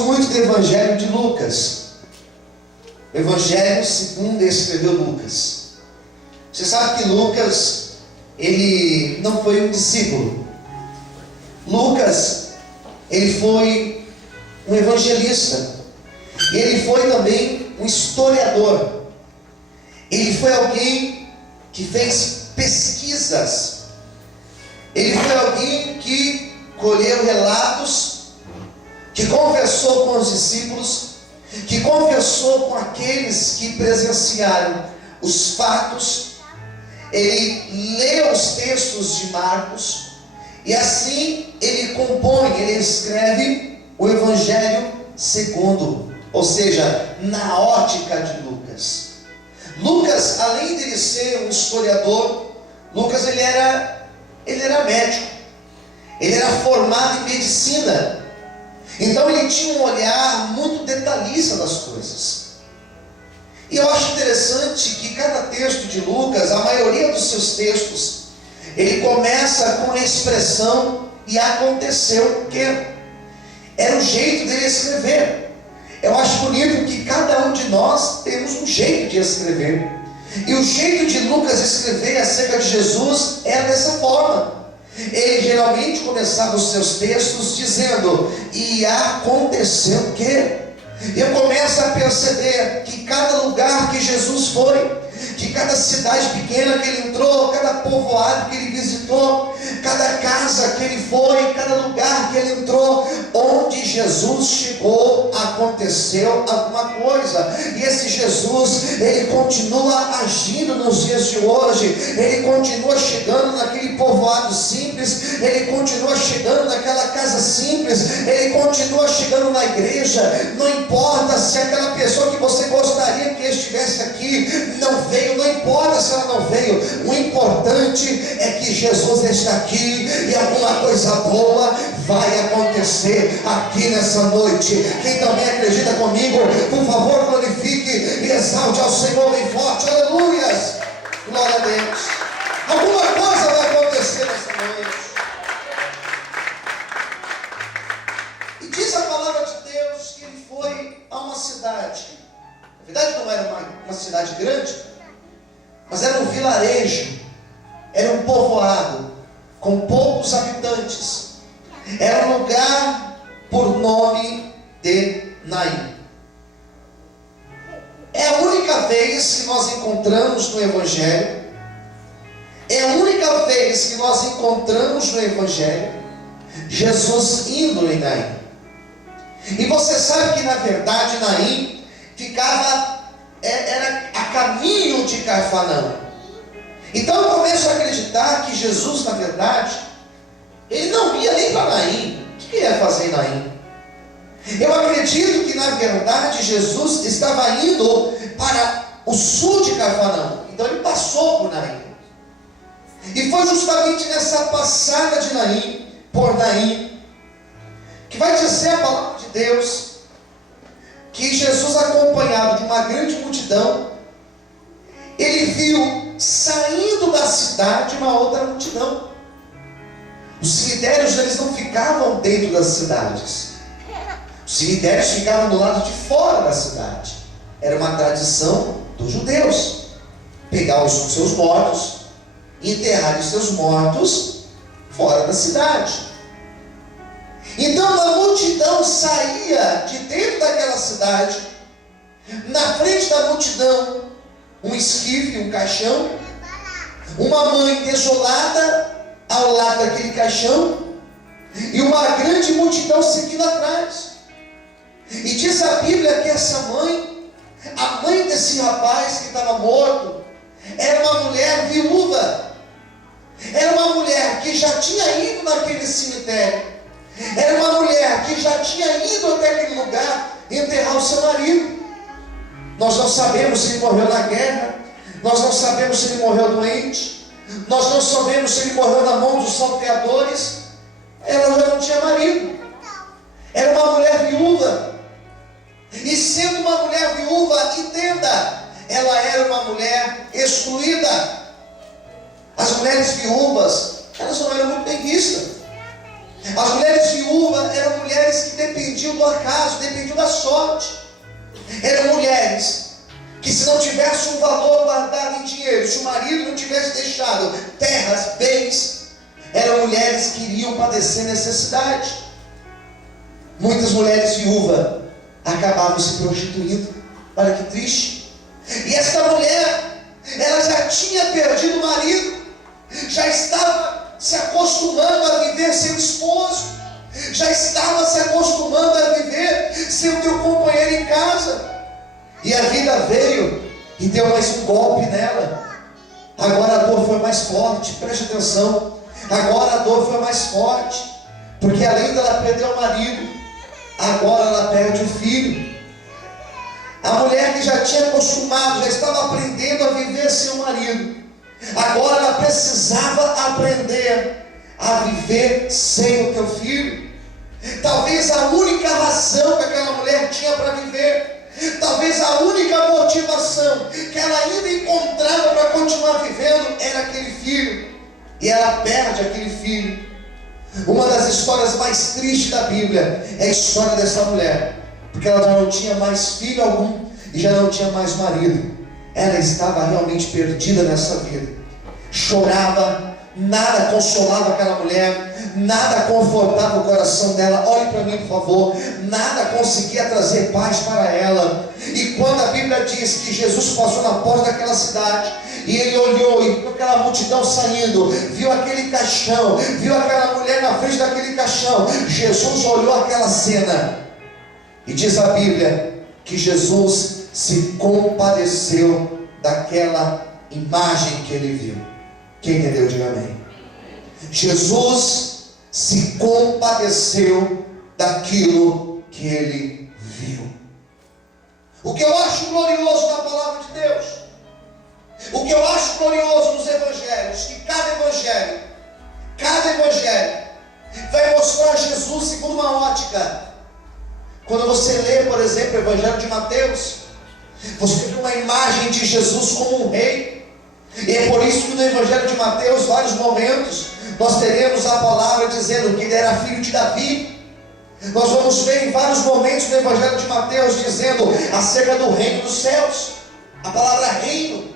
gosto muito do Evangelho de Lucas. Evangelho segundo escreveu Lucas. Você sabe que Lucas, ele não foi um discípulo. Lucas, ele foi um evangelista. Ele foi também um historiador. Ele foi alguém que fez pesquisas. Ele foi alguém que colheu relatos, que conversou com os discípulos, que conversou com aqueles que presenciaram os fatos. Ele leu os textos de Marcos e assim ele compõe, ele escreve o Evangelho segundo, ou seja, na ótica de Lucas. Lucas, além de ele ser um historiador, Lucas ele era médico, ele era formado em medicina, então ele tinha um olhar muito detalhista das coisas. E eu acho interessante que cada texto de Lucas, a maioria dos seus textos, ele começa com a expressão "e aconteceu que". Era o jeito dele escrever. Eu acho bonito que cada um de nós temos um jeito de escrever. E o jeito de Lucas escrever acerca de Jesus era dessa forma. Ele geralmente começava os seus textos dizendo "e aconteceu que". Eu começo a perceber que cada lugar que Jesus foi, que cada cidade pequena que ele entrou, cada povoado que ele visitou, cada casa que ele foi, cada lugar que ele entrou, onde Jesus chegou, aconteceu alguma coisa. E esse Jesus, ele continua agindo nos dias de hoje. Ele continua chegando naquele povoado simples, ele continua chegando naquela casa simples, ele continua chegando na igreja. Não importa se aquela pessoa que você gostaria que estivesse aqui não veio, não importa se ela não veio, o importante é que Jesus está aqui e alguma coisa boa vai acontecer aqui nessa noite. Quem também acredita comigo, por favor, glorifique e exalte ao Senhor bem forte. Aleluias, glória a Deus. Alguma coisa vai acontecer nessa noite. E diz a palavra de Deus que ele foi a uma cidade. Na verdade não era uma cidade grande, mas era um vilarejo, era um povoado com poucos habitantes. Era um lugar por nome de Naim. É a única vez que nós encontramos no Evangelho, é a única vez que nós encontramos no Evangelho Jesus indo em Naim. E você sabe que na verdade Naim era a caminho de Cafarnaum. Então eu começo a acreditar que Jesus, na verdade, ele não ia nem para Naim. O que ele ia fazer em Naim? Eu acredito que na verdade Jesus estava indo para o sul de Cafarnaum. Então ele passou por Naim. E foi justamente nessa passada de Naim, por Naim, que vai dizer a palavra de Deus que Jesus, acompanhado de uma grande multidão, ele viu saindo da cidade uma outra multidão. Os cemitérios, eles não ficavam dentro das cidades. Os cemitérios ficavam do lado de fora da cidade. Era uma tradição dos judeus pegar os seus mortos e enterrar os seus mortos fora da cidade. Então a multidão saía de dentro daquela cidade. Na frente da multidão, um esquife, um caixão, uma mãe desolada ao lado daquele caixão, e uma grande multidão seguindo atrás. E diz a Bíblia que essa mãe, a mãe desse rapaz que estava morto, era uma mulher viúva. Era uma mulher que já tinha ido naquele cemitério. Era uma mulher que já tinha ido até aquele lugar enterrar o seu marido. Nós não sabemos se ele morreu na guerra, nós não sabemos se ele morreu doente, nós não sabemos se ele morreu na mão dos salteadores. Ela já não tinha marido, era uma mulher viúva. E sendo uma mulher viúva, entenda, ela era uma mulher excluída. As mulheres viúvas, elas não eram muito bem vistas. As mulheres viúvas eram mulheres que dependiam do acaso, dependiam da sorte. Eram mulheres que, se não tivesse um valor guardado em dinheiro, se o marido não tivesse deixado terras, bens, eram mulheres que iriam padecer necessidade. Muitas mulheres viúvas acabavam se prostituindo. Olha que triste. E esta mulher, ela já tinha perdido o marido, já estava se acostumando a viver sem o esposo, já estava se acostumando a viver sem o teu companheiro em casa. E a vida veio e deu mais um golpe nela. Agora a dor foi mais forte, preste atenção. Agora a dor foi mais forte, porque além dela perder o marido, agora ela perde o filho. A mulher que já tinha acostumado, já estava aprendendo a viver sem o marido, agora ela precisava aprender a viver sem o teu filho. Talvez a única razão que aquela mulher tinha para viver, talvez a única motivação que ela ainda encontrava para continuar vivendo era aquele filho. E ela perde aquele filho. Uma das histórias mais tristes da Bíblia é a história dessa mulher, porque ela já não tinha mais filho algum e já não tinha mais marido. Ela estava realmente perdida nessa vida. Chorava, nada consolava aquela mulher, nada confortava o coração dela. Olhe para mim, por favor. Nada conseguia trazer paz para ela. E quando a Bíblia diz que Jesus passou na porta daquela cidade, e ele olhou e viu aquela multidão saindo, viu aquele caixão, viu aquela mulher na frente daquele caixão, Jesus olhou aquela cena, e diz a Bíblia que Jesus se compadeceu daquela imagem que ele viu. Quem entendeu, diga amém. Jesus se compadeceu daquilo que ele viu. O que eu acho glorioso na palavra de Deus, o que eu acho glorioso nos evangelhos, que cada evangelho vai mostrar Jesus segundo uma ótica. Quando você lê, por exemplo, o evangelho de Mateus, você vê uma imagem de Jesus como um rei. E é por isso que no evangelho de Mateus, vários momentos, nós teremos a palavra dizendo que ele era filho de Davi. Nós vamos ver em vários momentos no evangelho de Mateus dizendo acerca do reino dos céus, a palavra reino.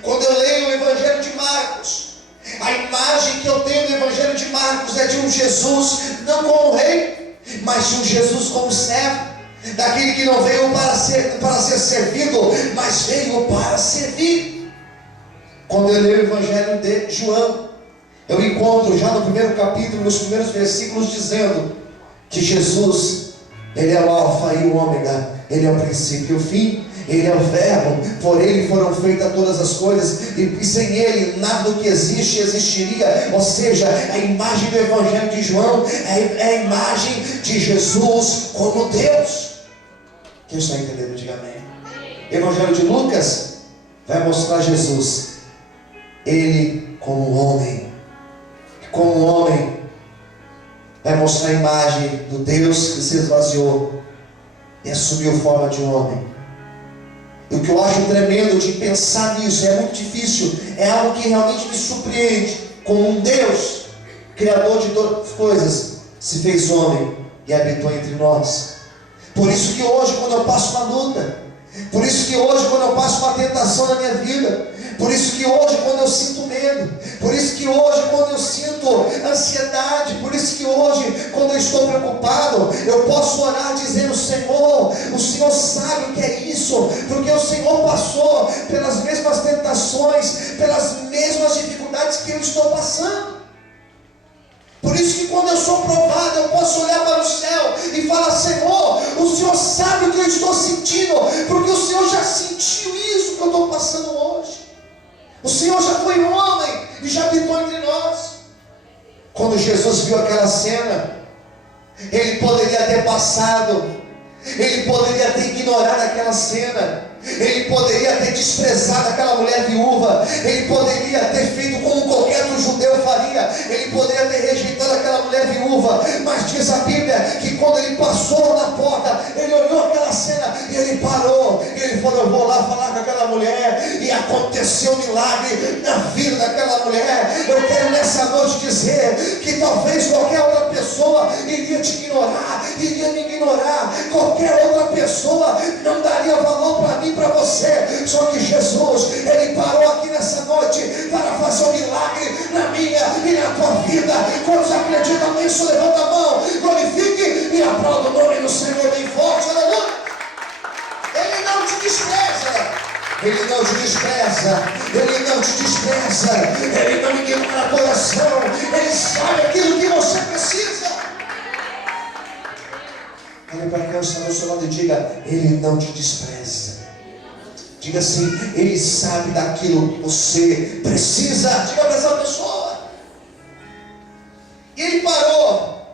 Quando eu leio o evangelho de Marcos, a imagem que eu tenho no evangelho de Marcos é de um Jesus não como rei, mas de um Jesus como servo, daquele que não veio para ser servido, mas veio para servir. Quando eu leio o evangelho de João, eu encontro já no primeiro capítulo, nos primeiros versículos, dizendo que Jesus, ele é o alfa e o ômega, ele é o princípio e o fim, ele é o verbo, por ele foram feitas todas as coisas, e sem ele nada do que existe existiria. Ou seja, a imagem do evangelho de João é a imagem de Jesus como Deus. Quem está entendendo, diga amém. O evangelho de Lucas vai mostrar Jesus, ele como um homem, vai mostrar a imagem do Deus que se esvaziou e assumiu forma de homem. E o que eu acho tremendo de pensar nisso, é muito difícil, é algo que realmente me surpreende, como um Deus, Criador de todas as coisas, se fez homem e habitou entre nós. Por isso que hoje, quando eu passo uma luta, por isso que hoje, quando eu passo uma tentação na minha vida, por isso que hoje, quando eu sinto medo, por isso que hoje, quando eu sinto ansiedade, por isso que hoje, quando eu estou preocupado, eu posso orar dizendo: Senhor, o Senhor sabe o que é isso, porque o Senhor passou pelas mesmas tentações, pelas mesmas dificuldades que eu estou passando. Por isso que quando eu sou provado, eu posso olhar para o céu e falar: Senhor, o Senhor sabe o que eu estou sentindo, porque o Senhor já sentiu isso que eu estou passando hoje. O Senhor já foi um homem e já habitou entre nós. Quando Jesus viu aquela cena, ele poderia ter passado, ele poderia ter ignorado aquela cena, ele poderia ter desprezado aquela mulher viúva, ele poderia ter feito como qualquer outro judeu faria, ele poderia ter rejeitado aquela mulher viúva, mas diz a Bíblia que quando ele passou na porta, ele olhou aquela cena e ele parou, e ele falou: eu vou lá falar com aquela mulher e aconteceu um milagre na vida daquela mulher. Eu quero nessa noite dizer que talvez qualquer outra pessoa iria te ignorar, iria me ignorar, qualquer outra pessoa não daria valor para mim, para você. Só que Jesus, Ele parou aqui nessa noite para fazer um milagre na minha e na tua vida. Quando você acredita nisso, levanta a mão, glorifique e aplauda o nome do Senhor bem forte. Aleluia. Ele não te despreza, Ele não te despreza, Ele não te despreza, Ele não ignora coração, Ele sabe aquilo que você precisa. Olha para quem está no seu lado e diga: Ele não te despreza. Diga assim: Ele sabe daquilo que você precisa. Diga para essa pessoa. E ele parou,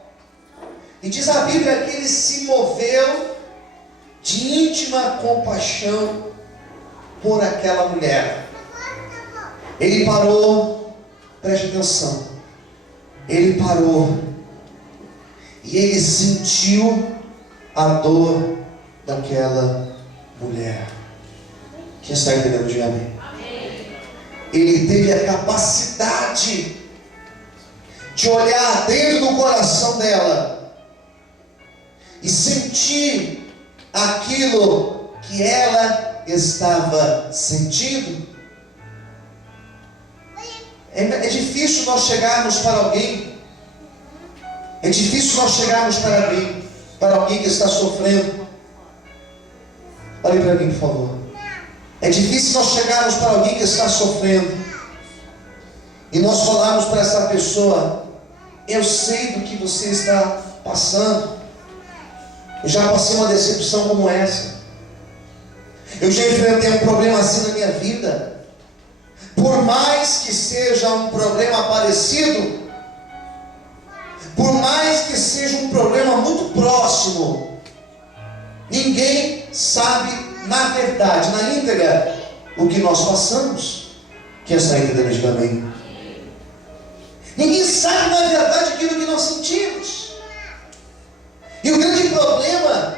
e diz a Bíblia que ele se moveu de íntima compaixão por aquela mulher. Ele parou, preste atenção, ele parou e ele sentiu a dor daquela mulher. Quem está entendendo? Diga amém. Ele teve a capacidade de olhar dentro do coração dela e sentir aquilo que ela estava sentindo. É difícil nós chegarmos para alguém. É difícil nós chegarmos para alguém que está sofrendo. Olhe para mim, por favor. É difícil nós chegarmos para alguém que está sofrendo e nós falarmos para essa pessoa: eu sei do que você está passando. Eu já passei uma decepção como essa. Eu já enfrentei um problema assim na minha vida. Por mais que seja um problema parecido, por mais que seja um problema muito próximo, ninguém sabe na verdade, na íntegra, o que nós passamos. Quem está entendendo? Diga amém. Ninguém sabe na verdade aquilo que nós sentimos. E o grande problema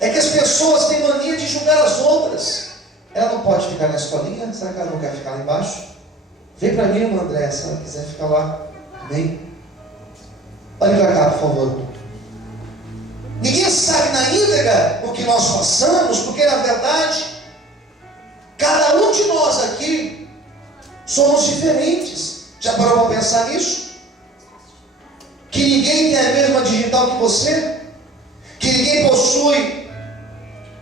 é que as pessoas têm mania de julgar as outras. Ela não pode ficar na escolinha? Será que ela não quer ficar lá embaixo? Vem para mim, irmã André, se ela quiser ficar lá. Vem. Olhe para cá, por favor. Ninguém sabe na íntegra o que nós passamos, porque na verdade, cada um de nós aqui somos diferentes. Já parou para pensar nisso? Que ninguém tem a mesma digital que você, que ninguém possui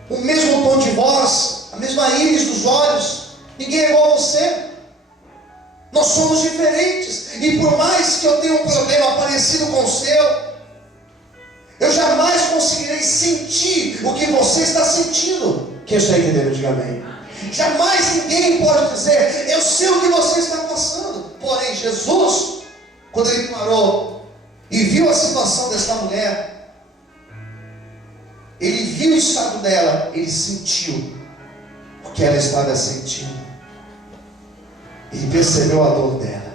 o mesmo tom de voz, a mesma íris dos olhos, ninguém é igual a você. Nós somos diferentes, e por mais que eu tenha um problema parecido com o seu, eu jamais conseguirei sentir o que você está sentindo. Quem está entendendo? Diga amém. Jamais ninguém pode dizer: eu sei o que você está passando. Porém, Jesus, quando Ele parou e viu a situação dessa mulher, Ele viu o estado dela, Ele sentiu o que ela estava sentindo. Ele percebeu a dor dela.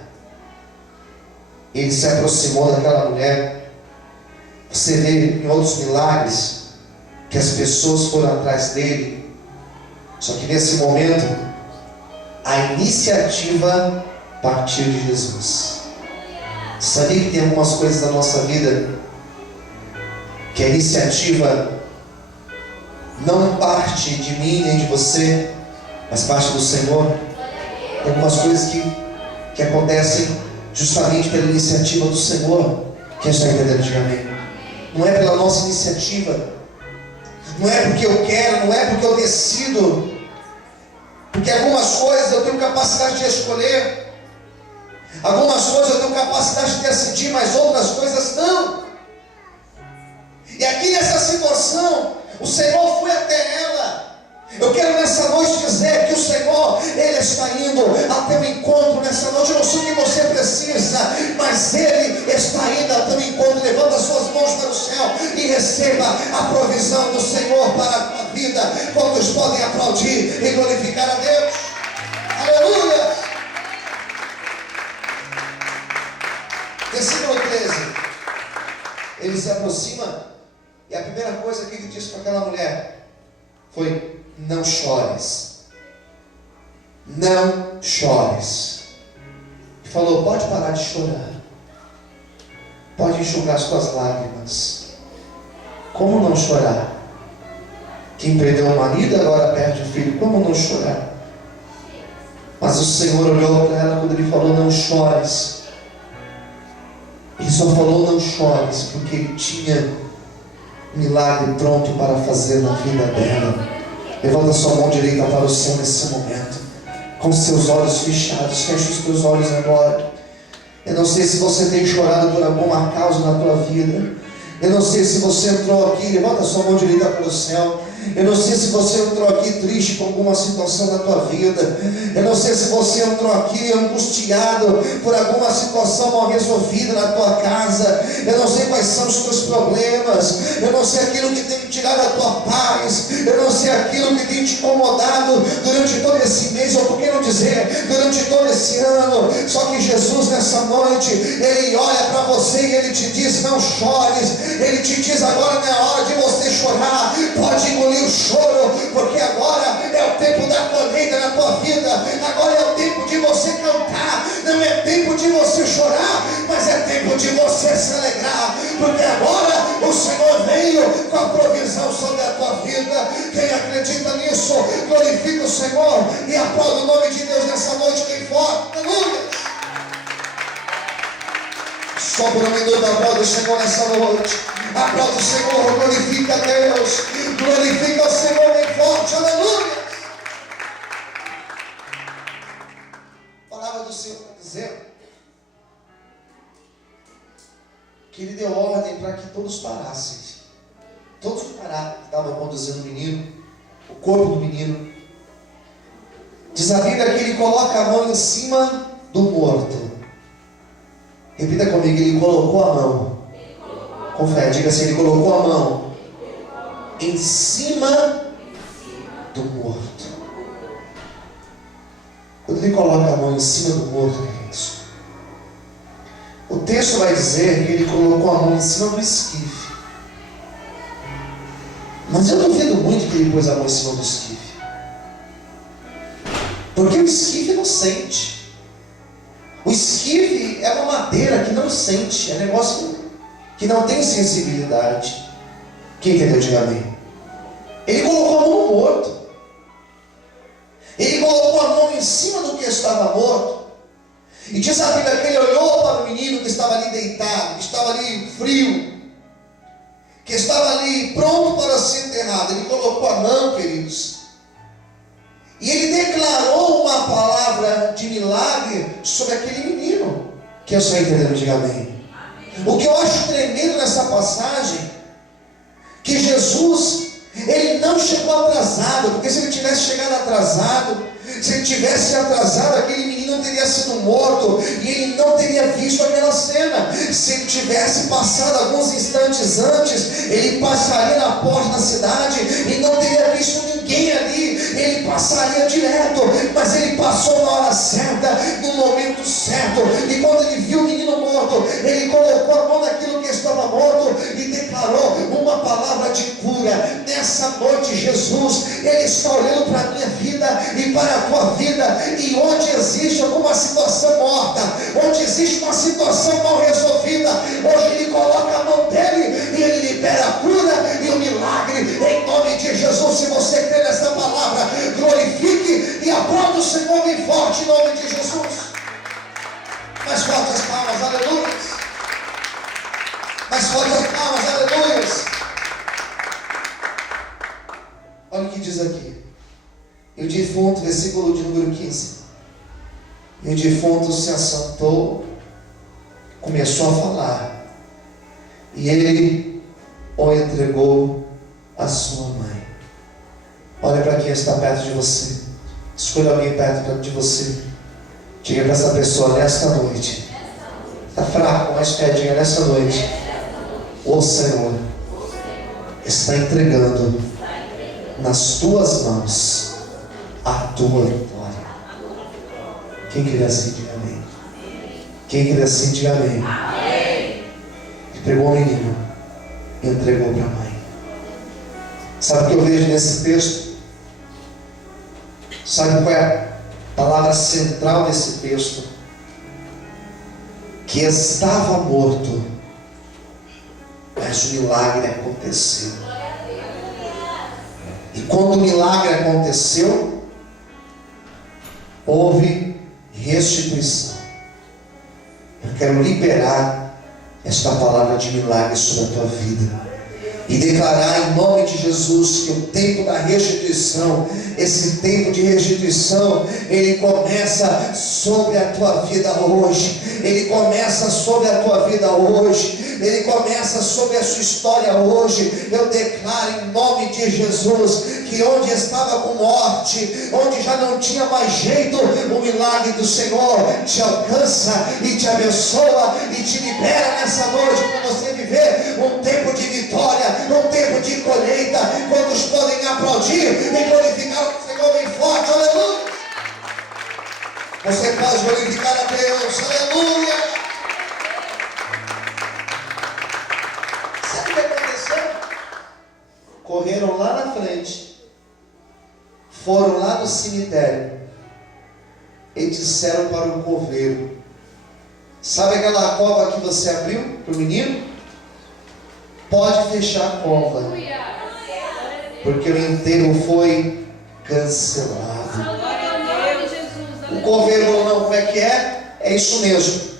Ele se aproximou daquela mulher. Você vê em outros milagres que as pessoas foram atrás dele. Só que nesse momento, a iniciativa partiu de Jesus. Sabia que tem algumas coisas da nossa vida que a iniciativa não parte de mim nem de você, mas parte do Senhor. Tem algumas coisas que acontecem justamente pela iniciativa do Senhor. Quem está entendendo? Diga amém. Não é pela nossa iniciativa, não é porque eu quero, não é porque eu decido, porque algumas coisas eu tenho capacidade de escolher, algumas coisas eu tenho capacidade de decidir, mas outras coisas não. E aqui nessa situação, o Senhor foi até ela. Eu quero nessa noite dizer que o Senhor, Ele está indo ao teu encontro nessa noite. Eu não sei o que você precisa, mas Ele está indo ao teu encontro. Levanta as suas mãos para o céu e receba a provisão do Senhor para a tua vida. Quantos podem aplaudir e glorificar a Deus? Aleluia! Versículo 13. Ele se aproxima e a primeira coisa que ele disse para aquela mulher foi: não chores. não chores. E falou: pode parar de chorar, pode enxugar as tuas lágrimas. Como não chorar? Quem perdeu o marido agora perde o filho. Como não chorar? Mas o Senhor olhou para ela quando ele falou: não chores. Ele só falou: não chores, porque ele tinha um milagre pronto para fazer na vida dela. Levanta sua mão direita para o céu nesse momento, com seus olhos fechados. Feche os teus olhos agora. Eu não sei se você tem chorado por alguma causa na tua vida. Eu não sei se você entrou aqui, levanta sua mão direita para o céu. Eu não sei se você entrou aqui triste com alguma situação na tua vida. Eu não sei se você entrou aqui angustiado por alguma situação mal resolvida na tua casa. Eu não sei quais são os teus problemas. Eu não sei aquilo que tem tirado a tua paz. Eu não sei aquilo que tem te incomodado durante todo esse mês, ou por que não dizer, durante todo esse ano. Só que Jesus nessa noite, Ele olha para você e Ele te diz: não chores. Ele te diz: agora não é hora de você chorar. Pode engolir o choro, porque agora é o tempo da colheita na tua vida. Agora é o tempo de você cantar. Não é tempo de você chorar, mas é tempo de você se alegrar, porque agora o Senhor veio com a provisão sobre a tua vida. Quem acredita nisso, glorifica o Senhor e aplaude o nome de Deus nessa noite bem forte. Aleluia! Só por um minuto aplaude o Senhor nessa noite. Aplaude o Senhor, glorifica a Deus. Glorifica o Senhor bem forte. Aleluia! A palavra do Senhor está dizendo que Ele deu ordem para que todos parassem. Todos pararam, que estavam conduzindo o menino, o corpo do menino. Diz a Bíblia que Ele coloca a mão em cima do morto. Repita comigo: Ele colocou a mão. Com fé, diga assim: Ele colocou a mão em cima do morto. Quando Ele coloca a mão em cima do morto, queridos, o texto vai dizer que Ele colocou a mão em cima do esquife. Mas eu duvido muito que Ele pôs a mão em cima do esquife, porque o esquife não sente. O esquife é uma madeira que não sente, é um negócio que não tem sensibilidade. Quem entendeu, diga amém. Ele colocou a mão no morto. Ele colocou a mão em cima do que estava morto. E diz a Bíblia que Ele olhou para o menino que estava ali deitado, que estava ali frio, que estava ali pronto para ser enterrado. Ele colocou a mão, queridos, e Ele declarou uma palavra de milagre sobre aquele menino. Quem está entendendo, diga amém. O que eu acho tremendo nessa passagem, que Jesus, Ele não chegou atrasado, porque se Ele tivesse chegado atrasado, se Ele tivesse atrasado, aquele menino teria sido morto, e Ele não teria visto aquela cena. Se Ele tivesse passado alguns instantes antes, Ele passaria na porta da cidade e não teria visto ninguém ali. Ele passaria direto, mas Ele passou na hora certa, no momento certo. E quando Ele viu o menino morto, Ele colocou a mão naquilo que estava morto e declarou uma palavra de cura. Nessa noite, Jesus, Ele está olhando para a minha vida e para a tua vida, e onde existe alguma situação morta, onde existe uma situação mal resolvida, hoje Ele coloca a mão dele e Ele libera a cura e o milagre em nome de Jesus. Se você crê nessa palavra, glorifique e aplaude o Senhor bem forte em nome de Jesus. Mais fortes as palmas, aleluia. Mais fortes as palmas, aleluia. Olha o que diz aqui. E o defunto, versículo de número 15. E o defunto se assentou, começou a falar, e ele o entregou à sua mãe. Olha para quem está perto de você. Escolha alguém perto de você. Diga para essa pessoa: nesta noite, está fraco, mas diga: nesta noite, o Senhor está entregando nas tuas mãos a tua vitória. Quem queria assim, diga amém. Quem queria assim, diga amém. Ele pegou o menino e entregou para a mãe. Sabe o que eu vejo nesse texto? Sabe qual é A palavra central desse texto, que estava morto, mas o milagre aconteceu. E quando o milagre aconteceu, houve restituição. Eu quero liberar esta palavra de milagre sobre a tua vida e declarar em nome de Jesus que o tempo da restituição, esse tempo de restituição, ele começa sobre a tua vida hoje. Ele começa sobre a tua vida hoje. Ele começa sobre a sua história hoje. Eu declaro em nome de Jesus que onde estava com morte, onde já não tinha mais jeito, o milagre do Senhor te alcança e te abençoa e te libera nessa noite para você viver um tempo de vitória, um tempo de colheita. Quantos podem aplaudir e glorificar o Senhor bem forte? Aleluia! Você pode glorificar a Deus, aleluia! Sabe o que aconteceu? Correram lá na frente, foram lá no cemitério e disseram para o coveiro: sabe aquela cova que você abriu para o menino? Pode fechar a cova, porque o enterro foi cancelado. O coveiro falou: não, como é que é? É isso mesmo.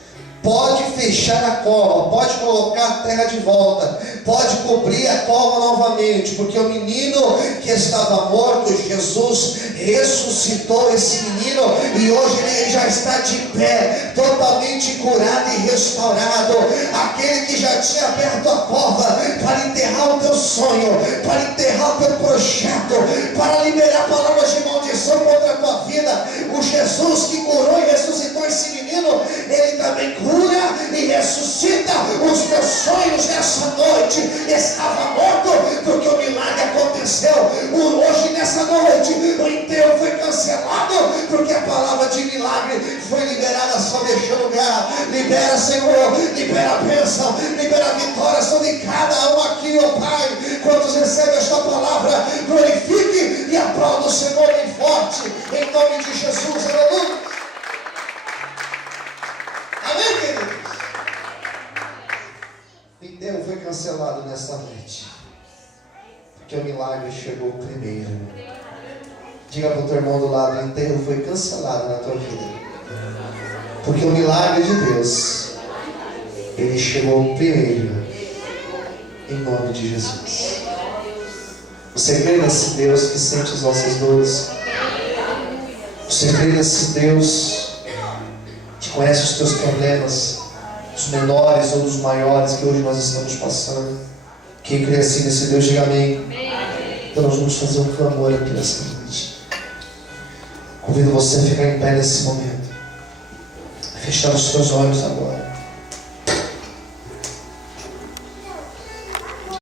Pode fechar a cova, pode colocar a terra de volta, pode cobrir a cova novamente, porque o menino que estava morto, Jesus ressuscitou esse menino e hoje ele já está de pé, totalmente curado e restaurado. Aquele que já tinha aberto a cova para enterrar o teu sonho, para enterrar o teu projeto, para liberar palavras de maldição contra a tua vida, o Jesus que curou e ressuscitou esse menino, ele também cura e ressuscita os teus sonhos nessa noite. Estava morto porque o milagre aconteceu. Hoje nessa noite o enterro foi cancelado porque a palavra de milagre foi liberada sobre este lugar. Libera, Senhor, libera a bênção, libera a vitória sobre cada um aqui, ó Pai. Quantos recebem esta palavra, glorifique e aplauda o Senhor bem forte, em nome de Jesus, aleluia. Amém, queridos? O enterro foi cancelado nesta noite, porque o milagre chegou primeiro. Diga para o teu irmão do lado: o enterro foi cancelado na tua vida, porque o milagre de Deus, ele chegou primeiro, em nome de Jesus. Você crê nesse Deus que sente as nossas dores? Você crê nesse Deus que conhece os teus problemas, os menores ou os maiores que hoje nós estamos passando? Quem crê assim nesse Deus, diga amém. Então nós vamos fazer um clamor aqui nessa noite. Convido você a ficar em pé nesse momento, fechar os teus olhos agora.